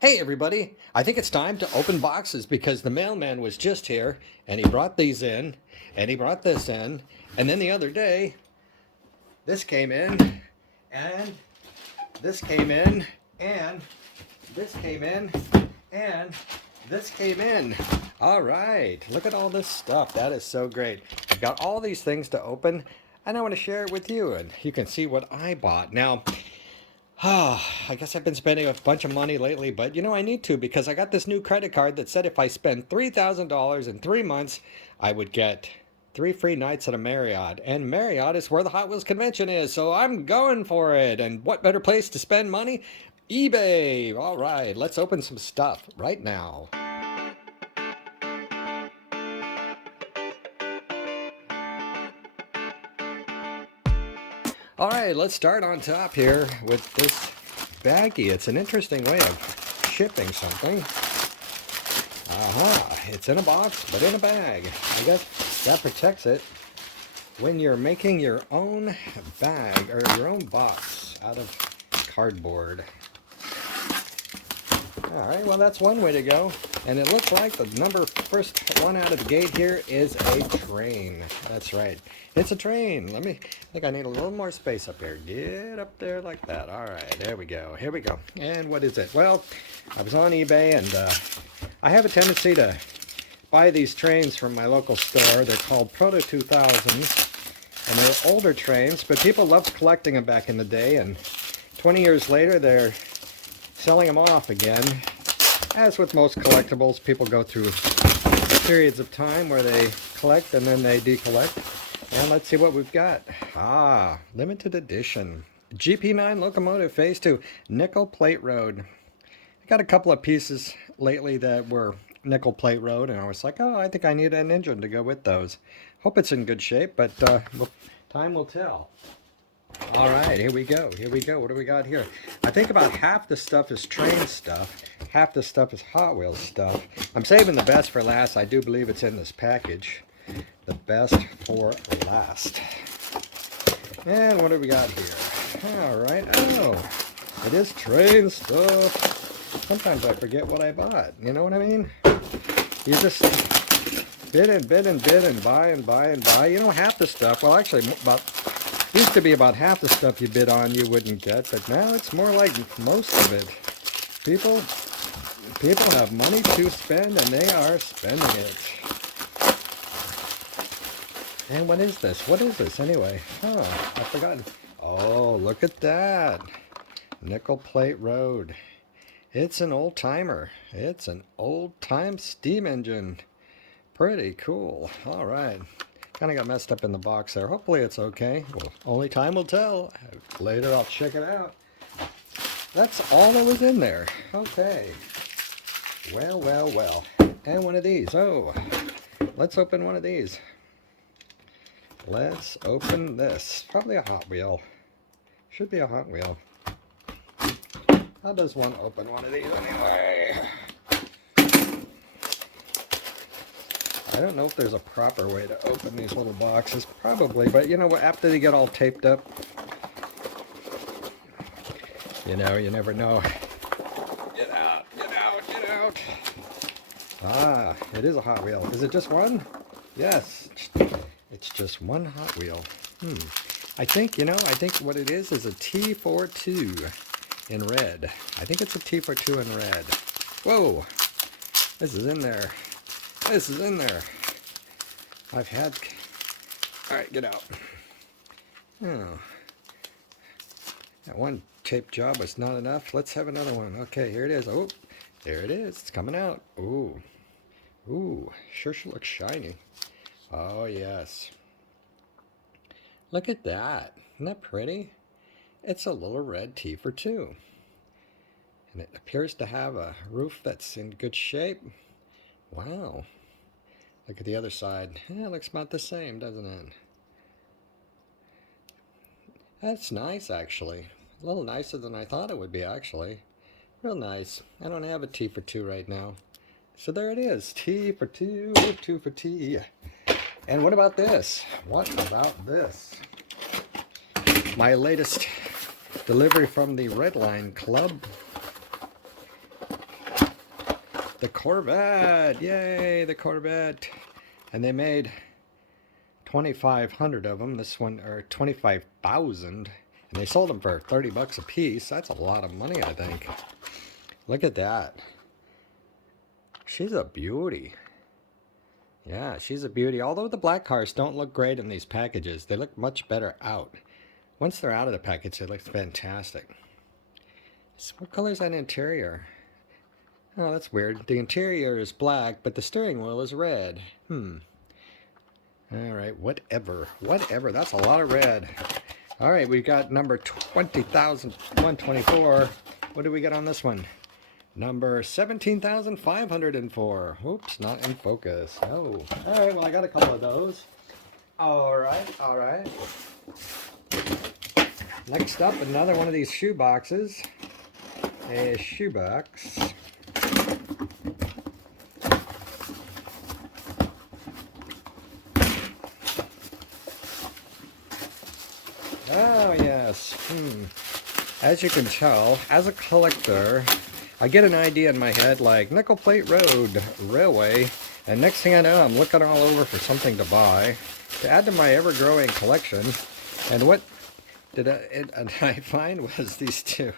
Hey everybody, I think it's time to open boxes because the mailman was just here and he brought these in and he brought this in, and then the other day this came in and this came in and this came in and this came in. All right, look at all this stuff. That is so great. I've got all these things to open and I want to share it with you, and you can see what I bought. Now, I guess I've been spending a bunch of money lately, but you know I need to because I got this new credit card that said if I spend $3,000 in 3 months, I would get 3 free nights at a Marriott. And Marriott is where the Hot Wheels convention is, so I'm going for it. And what better place to spend money? eBay. All right, let's open some stuff right now. All right, let's start on top here with this baggie. It's an interesting way of shipping something. Aha, it's in a box, but in a bag. I guess that protects it when you're making your own bag or your own box out of cardboard. All right, well, that's one way to go. And it looks like the first one out of the gate here is a train. That's right. It's a train. I think I need a little more space up here. Get up there like that. All right, there we go. Here we go. And what is it? Well, I was on eBay, and I have a tendency to buy these trains from my local store. They're called Proto 2000s, and they're older trains, but people loved collecting them back in the day, and 20 years later, they're selling them off again. As with most collectibles, people go through periods of time where they collect and then they decollect. And let's see what we've got. Limited edition. GP9 locomotive phase 2, nickel plate road. I got a couple of pieces lately that were nickel plate road, and I was like, oh, I think I need an engine to go with those. Hope it's in good shape, but time will tell. All right, here we go. Here we go. What do we got here? I think about half the stuff is train stuff. Half the stuff is Hot Wheels stuff. I'm saving the best for last. I do believe it's in this package. The best for last. And what do we got here? All right. Oh, it is train stuff. Sometimes I forget what I bought. You know what I mean? You just bid and bid and bid and buy and buy and buy. You know, half the stuff, well, actually, used to be about half the stuff you bid on you wouldn't get, but now it's more like most of it. People have money to spend, and they are spending it. And what is this? What is this anyway? Oh, I forgot. Oh, look at that. Nickel plate road. It's an old timer. It's an old time steam engine. Pretty cool. All right. Kind of got messed up in the box there. Hopefully it's okay. Well, only time will tell. Later I'll check it out. That's all that was in there. Okay. Well, well, well. And one of these. Oh, let's open one of these. Let's open this. Probably a Hot Wheel. Should be a Hot Wheel. How does one open one of these anyway? I don't know if there's a proper way to open these little boxes. Probably, but you know what? After they get all taped up, you know, you never know. Get out, get out, get out. Ah, it is a Hot Wheel. Is it just one? Yes, it's just one Hot Wheel. I think what it is a T42 in red. I think it's a T42 in red. Whoa, this is in there. This is in there. All right, get out. Oh, that one tape job was not enough. Let's have another one. Okay, here it is. Oh, there it is. It's coming out. Ooh, sure looks shiny. Oh yes. Look at that. Isn't that pretty? It's a little red T for 2. And it appears to have a roof that's in good shape. Wow. Look at the other side. Yeah, it looks about the same, doesn't it? That's nice, actually. A little nicer than I thought it would be, actually. Real nice. I don't have a T for 2 right now. So there it is. T for 2, 2 for T. And what about this? What about this? My latest delivery from the Redline Club. The Corvette. Yay, the Corvette. And they made 2,500 of them. This one, or 25,000. And they sold them for 30 bucks a piece. That's a lot of money, I think. Look at that. She's a beauty. Yeah, she's a beauty. Although the black cars don't look great in these packages, they look much better out. Once they're out of the package, they look fantastic. So what color is that interior? Oh, that's weird. The interior is black, but the steering wheel is red. All right, whatever. Whatever. That's a lot of red. All right, we've got number 20,124. What do we get on this one? Number 17,504. Oops, not in focus. Oh. All right, well, I got a couple of those. All right, all right. Next up, another one of these shoe boxes. A shoe box. Oh, yes. As you can tell, as a collector, I get an idea in my head like Nickel Plate Road, Railway, and next thing I know, I'm looking all over for something to buy, to add to my ever-growing collection. And what did I find was these two.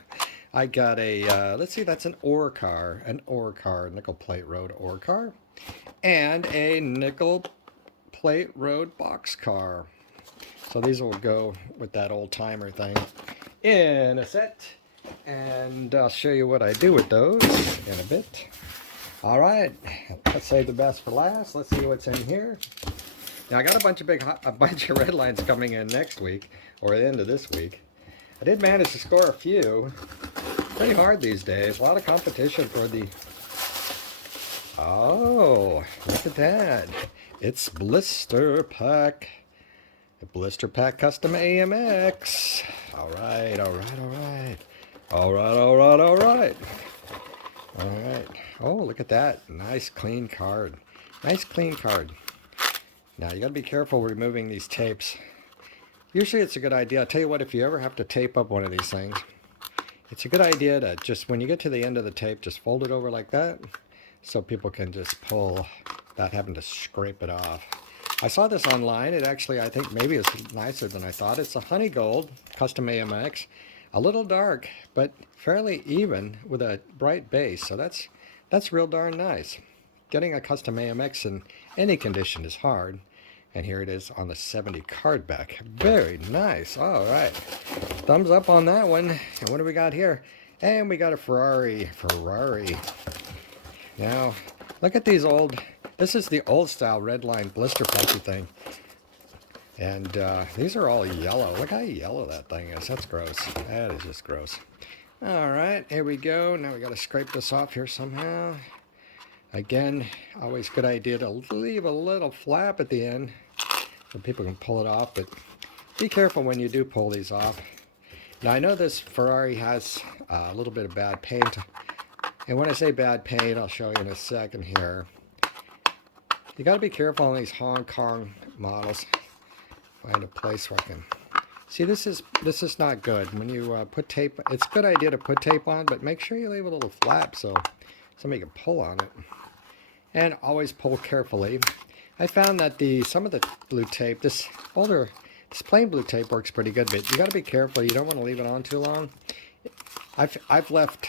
I got a, let's see, that's an ore car, Nickel Plate Road ore car, and a Nickel Plate Road box car. So these will go with that old timer thing in a set. And I'll show you what I do with those in a bit. All right, let's save the best for last. Let's see what's in here. Now I got a bunch of Redlines coming in next week, or the end of this week. I did manage to score a few. Pretty hard these days. A lot of competition for the... Oh, look at that. It's Blister Pack. A Blister Pack Custom AMX. All right, all right, all right. All right, all right, all right. All right. Oh, look at that. Nice clean card. Nice clean card. Now, you got to be careful removing these tapes. Usually it's a good idea. I'll tell you what, if you ever have to tape up one of these things, it's a good idea to just, when you get to the end of the tape, just fold it over like that so people can just pull without having to scrape it off. I saw this online. It actually, I think maybe it's nicer than I thought. It's a honey gold custom AMX. A little dark, but fairly even with a bright base. So that's real darn nice. Getting a custom AMX in any condition is hard. And here it is on the 70 card back. Very nice. All right. Thumbs up on that one. And what do we got here? And we got a Ferrari. Now, look at these old... This is the old style Redline blister packy thing. And these are all yellow. Look how yellow that thing is. That's gross. That is just gross. All right, here we go. Now we got to scrape this off here somehow. Again, always good idea to leave a little flap at the end so people can pull it off. But be careful when you do pull these off. Now I know this Ferrari has a little bit of bad paint. And when I say bad paint, I'll show you in a second here. You got to be careful on these Hong Kong models. Find a place where I can see. This is not good. When you put tape, it's a good idea to put tape on, but make sure you leave a little flap so somebody can pull on it. And always pull carefully. I found that some of the blue tape, this plain blue tape works pretty good, but you got to be careful. You don't want to leave it on too long. I've left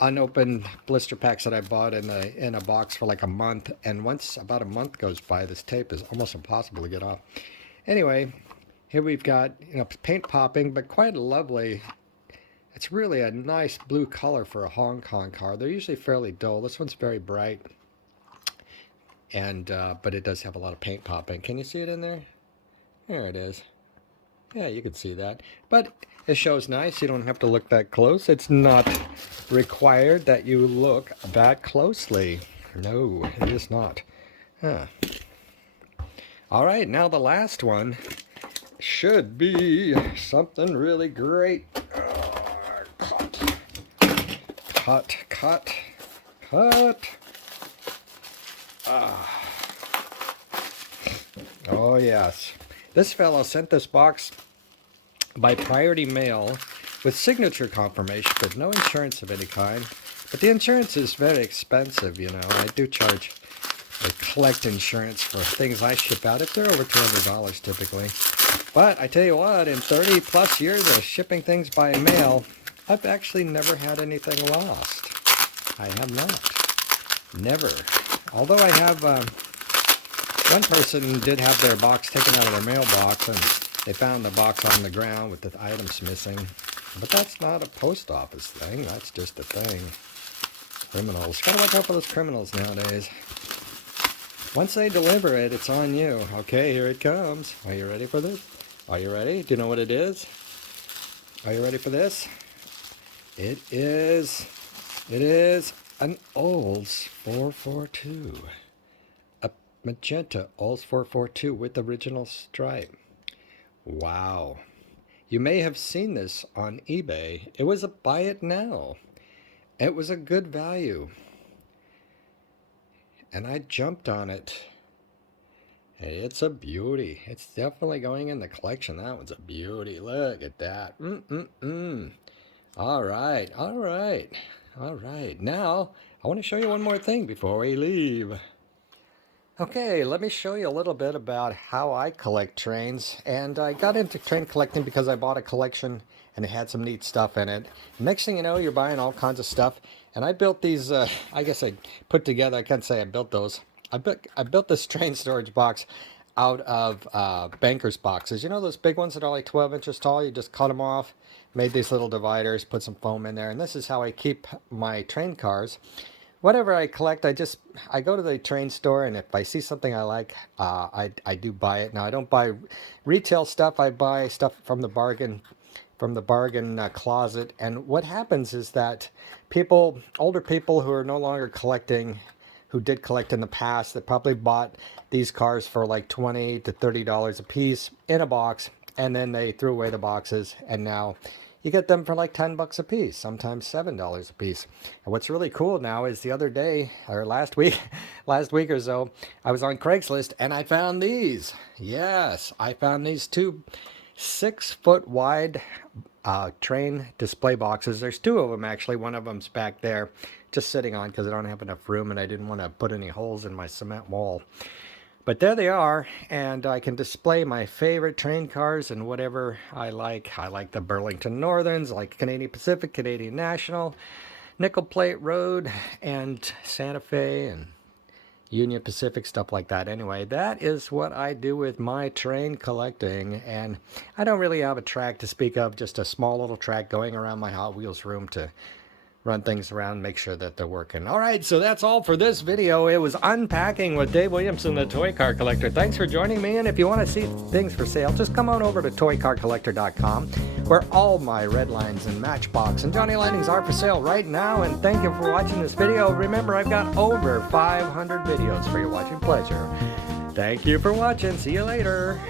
unopened blister packs that I bought in a box for like a month, and once about a month goes by, this tape is almost impossible to get off. Anyway, here we've got, paint popping, but quite lovely. It's really a nice blue color for a Hong Kong car. They're usually fairly dull. This one's very bright, and but it does have a lot of paint popping. Can you see it in there? There it is. Yeah, you can see that. But it shows nice. You don't have to look that close. It's not required that you look that closely. No, it is not. Huh. All right, now the last one should be something really great. Cut. Oh, yes. This fellow sent this box by priority mail with signature confirmation, but no insurance of any kind. But the insurance is very expensive, you know. I do charge or collect insurance for things I ship out. They're over $200 typically. But I tell you what, in 30 plus years of shipping things by mail, I've actually never had anything lost. I have not. Never. Although I have, one person did have their box taken out of their mailbox, and they found the box on the ground with the items missing. But that's not a post office thing. That's just a thing. Criminals. Gotta watch out for those criminals nowadays. Once they deliver it, it's on you. Okay, here it comes. Are you ready for this? Are you ready? Do you know what it is? Are you ready for this? It is an Olds 442. A magenta Olds 442 with original stripe. Wow. You may have seen this on eBay. It was a buy it now. It was a good value. And I jumped on it. It's a beauty. It's definitely going in the collection. That one's a beauty. Look at that. All right, all right, all right. Now, I want to show you one more thing before we leave. Okay, let me show you a little bit about how I collect trains. And I got into train collecting because I bought a collection and it had some neat stuff in it. Next thing you know, you're buying all kinds of stuff. And I built these, I guess I put together, I can't say I built those. I built this train storage box out of banker's boxes. You know those big ones that are like 12 inches tall? You just cut them off, made these little dividers, put some foam in there. And this is how I keep my train cars. Whatever I collect, I go to the train store, and if I see something I like, I do buy it. Now I don't buy retail stuff. I buy stuff from the bargain closet. And what happens is that older people who are no longer collecting, who did collect in the past, that probably bought these cars for like $20 to $30 a piece in a box, and then they threw away the boxes, and now you get them for like 10 bucks a piece, sometimes $7 a piece. And what's really cool now is the other day, or last week or so, I was on Craigslist and I found these. Yes, I found these two 6-foot wide train display boxes. There's two of them actually. One of them's back there just sitting on because I don't have enough room and I didn't want to put any holes in my cement wall. But there they are, and I can display my favorite train cars and whatever I like. I like the Burlington Northerns, I like Canadian Pacific, Canadian National, Nickel Plate Road, and Santa Fe, and Union Pacific, stuff like that. Anyway, that is what I do with my train collecting, and I don't really have a track to speak of, just a small little track going around my Hot Wheels room to run things around, make sure that they're working. All right, so that's all for this video. It was Unpacking with Dave Williamson, the Toy Car Collector. Thanks for joining me, and if you want to see things for sale, just come on over to ToyCarCollector.com, where all my Redlines and Matchbox and Johnny Lightnings are for sale right now. And thank you for watching this video. Remember, I've got over 500 videos for your watching pleasure. Thank you for watching. See you later.